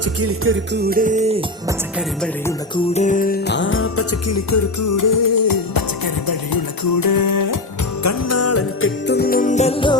പച്ചക്കിളിക്കൊരു കൂട് പച്ചക്കറി വഴിയുള്ള കൂട് ആ പച്ചക്കിളിക്കൊരു കൂട് പച്ചക്കറി വഴിയുള്ള കൂട് കണ്ണാളൻ കെട്ടുന്നുണ്ടല്ലോ